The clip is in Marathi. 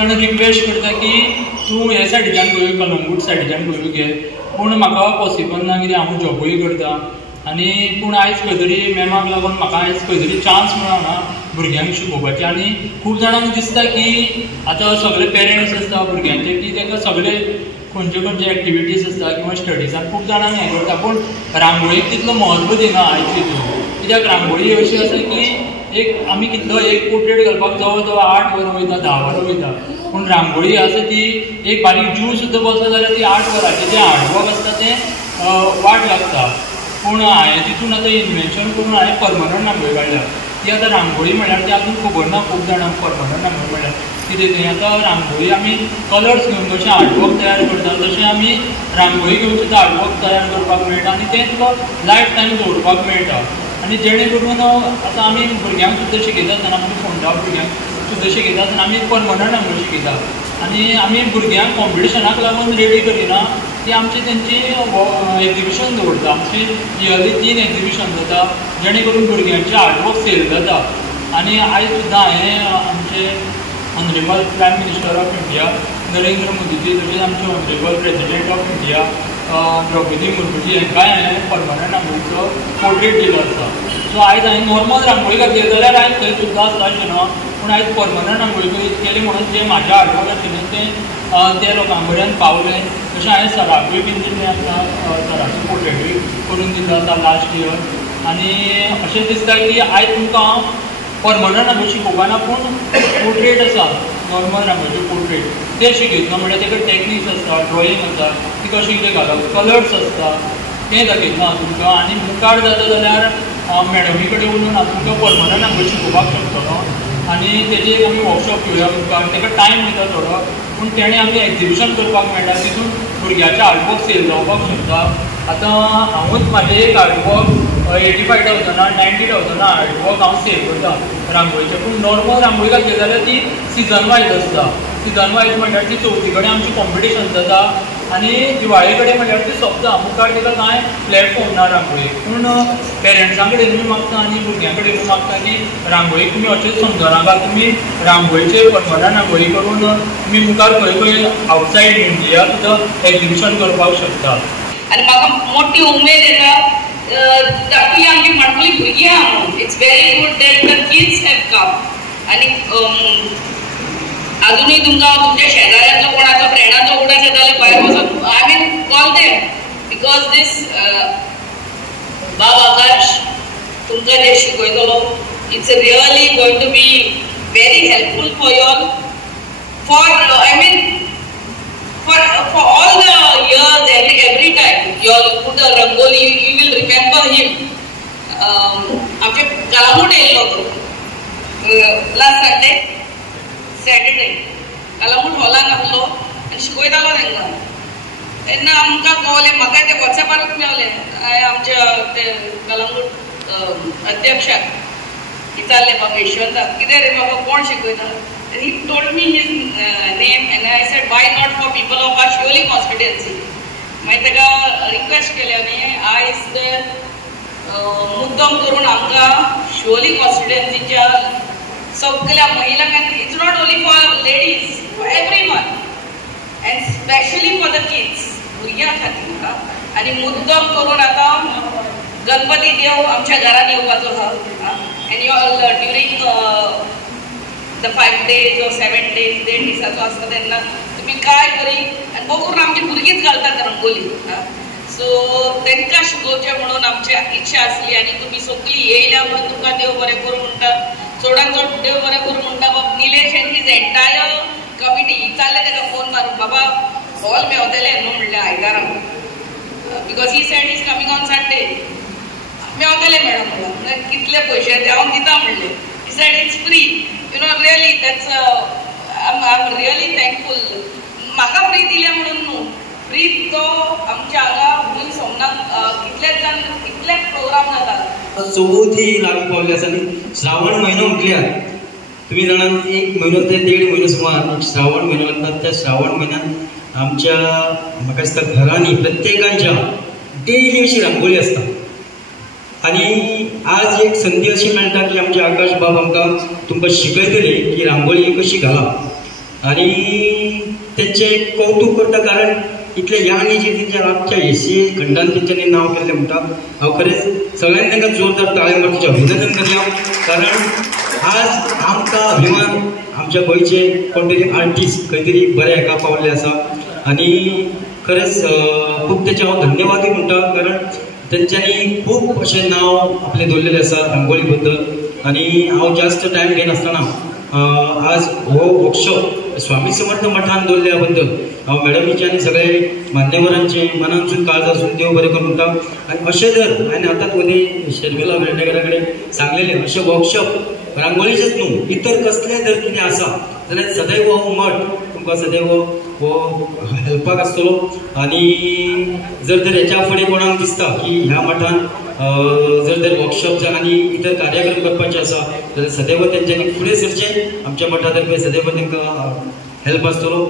जाण रिक्वेस्ट करता की तूं हे सायडीच्यान खंय कलंगूट सायडीच्यान खंय घे, पूण म्हाका पॉसिबल ना कित्याक हांव जॉबूय करता. आनी पूण आयज खंय तरी मॅमाक लागून म्हाका आयज खंय तरी चान्स मेळना भुरग्यांक शिकोवपाचें. आनी खूब जाणांक दिसता की आतां सगळे पेरंट्स आसता भुरग्यांचे की ताका सगळे खंयचे खंयचे एक्टिविटीज आसता किंवा स्टडीजान खूब जाणांक हें करता, पूण रांगोळीक तितलो म्हत्व दिना आयज हितून. कित्याक रांगोळी अशी आसा की एक आमी कितलो एक पोर्ट्रेट घालपाक जवळ जवळ 8 वरां वयता 10 वरां वयता, पूण रांगोळी आसा ती एक बारीक जीव सुद्दां बसता जाल्यार ती 8 वरांचें जें हार्डवर्क आसता तें वाट लागता. पूण हांवें तितून आतां इन्वेन्शन करून हांवें परमनंट रांगोळी काडल्या. ती आतां रांगोळी म्हळ्यार ती आजून खबर ना खूब जाणांक परमनंट रांगोळी म्हळ्यार कितें तें. आतां रांगोळी आमी कलर्स घेवन जशें आर्टवर्क तयार करता तशें आमी रांगोळी घेवन सुद्दां आर्टवर्क तयार करपाक मेळटा आनी तें तुका लायफ टायम दवरपाक मेळटा. आनी जेणे करून आतां आमी भुरग्यांक सुद्दां शिकयता आसतना आमच्या फोंडा भुरग्यांक सुद्दां शिकयता आसतना आमी परमनंट रांगोळी शिकयता. आनी आमी भुरग्यांक कॉम्पिटिशनाक लागून रेडी करिना, ती आमची तेंची एक्जिबिशन दवरता. आमची इयरली 3 एक्जिबिशन जाता जेणे करून भुरग्यांचे आर्टवर्क सेल जाता. आनी आयज सुद्दां हांवें आमचे honourable prime minister of India Narendra Modiji तशेंच आमचे honourable president of India Droupadi Murmuji हांकांय हांवें परमनंट रांगोळीचो पोर्ट्रेट दिलो आसा. सो आयज हांवें नॉर्मल रांगोळी घातली जाल्यार आयज थंय सुद्दां आसता अशें न्हू, पूण आयज परमनंट रांगोळी केली म्हणून जें म्हाजें हार्डवर्क आशिल्लें तें लोकां पर्यंत पावलें. तशें हांवें सराकूय बीन दिल्लें आसा, सराचें पोर्ट्रेटूय करून दिल्लो आसा लास्ट इयर. आनी अशें दिसता की आयज तुमकां हांव परमनंट रांगोळी शिकोवपाना, पूण पोर्ट्रेट आसा नॉर्मल रांगोळीचे पोर्ट्रेट ते शिकयतना म्हळ्यार तेका टॅक्नीक्स आसता, ड्रॉईंग आसा, ती कशी कितें घालप, कलर्स आसता तें दाखयतना हांव तुमकां. आनी मुखार जाता जाल्यार मॅडमी कडेन उलोवन हांव तुमकां परमनंट रांगोळी शिकोवपाक शकतलो. आनी तेजेर आमी वर्कशॉप घेवया मुखार, ताका टायम दिता थोडो, पूण तेणें आमी एक्जिबिशन करपाक मेळटा, तितून भुरग्याचें आर्टवर्क सेल जावपाक शकता. आतां हांवूच म्हाजें एक आर्टवर्क 85,000 90,000 आर्टवर्क हांव सेल करता रांगोळीचें. पूण नॉर्मल रांगोळी घातली जाल्यार ती सिजन वायज आसता. सिजन वायज म्हळ्यार ती चवथी कडेन आमची कॉम्पिटिशन जाता आनी दिवाळे कडेन म्हळ्यार ती सोंपता. मुखार तिका कांय प्लॅटफॉर्म ना रांगोळीक. पूण पेरंट्सां कडेनूय मागता आनी भुरग्यां कडेनूय मागता की रांगोळीक तुमी अशेंच समजनाका, तुमी रांगोळीचेर परमनंट रांगोळी करून तुमी मुखार खंय खंय आवटसायड इंडिया सुद्दां एक्जिबिशन करपाक शकता. आनी म्हाका मोठी उमेद येता तातूंत आमची म्हणटली भुरगीं आहा म्हणून. It's very good that the kids have come. आनी अजूनही तुमकां तुमच्या शेजाऱ्यांतलो कोणाचो फ्रेंडाचो कोण आसा जाल्यार भायर वचून I mean call them because दीस बाब आकाश तुमकां जे शिकयतलो it's really going to be very helpful for you all for I mean for all the years every time you put a rangoli you will remember him. आमचे कलामूट येयल्लो तो लास्ट सॅटरडे कलामूट हॉलान आसलो आनी शिकयतालो तांकां. तेन्ना आमकां कळलें, म्हाका ते वॉट्सॅपारूच मेळलें, आमच्या ते कलामूट अध्यक्षाक विचारलें म्हाका यशवंताक कितें रे बाबा कोण शिकयता. He told me his name and I said why not for people of our Shioli constituency. मागीर ताका रिक्वेस्ट केली आमी आयज ते मुद्दम करून आमकां शिवोली कॉन्स्टिट्युएन्सीच्या सगळ्या महिलांक it's not only for ladies for everyone and specially for the kids भुरग्यां खातीर. आनी मुद्दम करून आतां गणपती देव आमच्या घरान येवपाचो आहा आनी during the 5 days or 7 days 8 दिसाचो आसता तेन्ना तुमी काय करी आनी बघून आमची भुरगींच घालतात रंगोली. सो तांकां शिकोवचें म्हणून आमची इच्छा आसली आनी तुमी सगळीं येयल्या म्हणून तुमकां देव बरें करूं म्हणटा. चडांत चड देव बरें करूं म्हणटा. बाबा Nilesh and his entire committee विचारलें ताका फोन मारून बाबा हॉल मेवतले न्हू म्हणलें आयतारा because he said is coming on Sunday. मेवतले मॅडम म्हणलें कितले पयशे ते हांव दिता म्हणलें. He said it's free. You know, really, I'm really thankful. म्हाका फ्री दिले म्हणून न्हू, फ्री तो आमच्या हांगा हुंय सोमनाथ कितलेच प्रोग्राम जाता. चवथी लागीं पावली आसा आनी श्रावण म्हयनो म्हटल्यार तुमी जाणात 1 म्हयनो ते 1.5 म्हयनो सुमार एक श्रावण म्हयनो लागता. त्या श्रावण म्हयन्यात आमच्या म्हाका दिसता घरांनी प्रत्येकांच्या डेली अशी रांगोळी आसता. आनी आज एक संदी अशी मेळटा की आमचे आकाश बाब आमकां तुमकां शिकयतले की रांगोळी कशी घालप. आणि त्यांचे कौतुक करता, कारण इतले यांनी जे तेंच्या आमच्या एसीए खंडान तेंच्यांनी नांव केल्लें म्हणटा हांव खरेंच सगळ्यांनी तांकां जोरदार ताळे मारचे अभिनंदन करया. कारण आज आमकां अभिमान आमच्या गोंयचे कोण तरी आर्टिस्ट खंय तरी बरे हेका पावल्ले आसा आणि खरेंच खूब तेचे हांव धन्यवादूय म्हणटा. कारण तेंच्यांनी खूब अशें नांव आपलें दवरलेलें आसा रांगोळी बद्दल. आणि हांव जास्त टायम घेनासतना आज हो वर्कशॉप स्वामी समर्थ मठान दवरल्या बद्दल हांव मॅडमीचे आनी सगळे मान्यवरांचे मनांसून काळजासून देव बरें कर म्हणटा. आनी अशें जर हांवें आतांच उदय शर्मिला वेर्णेकरा कडेन सांगलेलें अशें वर्कशॉप रांगोळीचेच न्हू इतर कसलें जर कितें आसा जाल्यार सदैव हो मठ तुमकां सदैव हो हेल्पाक आसतलो. आनी जर तर हेच्या फुडें कोणाक दिसता की ह्या मठान जर तर वर्कशॉप आनी इतर कार्यक्रम करपाचे आसा जाल्यार सदैव तेंच्यांनी फुडें सरचें. आमच्या मठा तर्फे सदैव तांकां हेल्प आसतलो.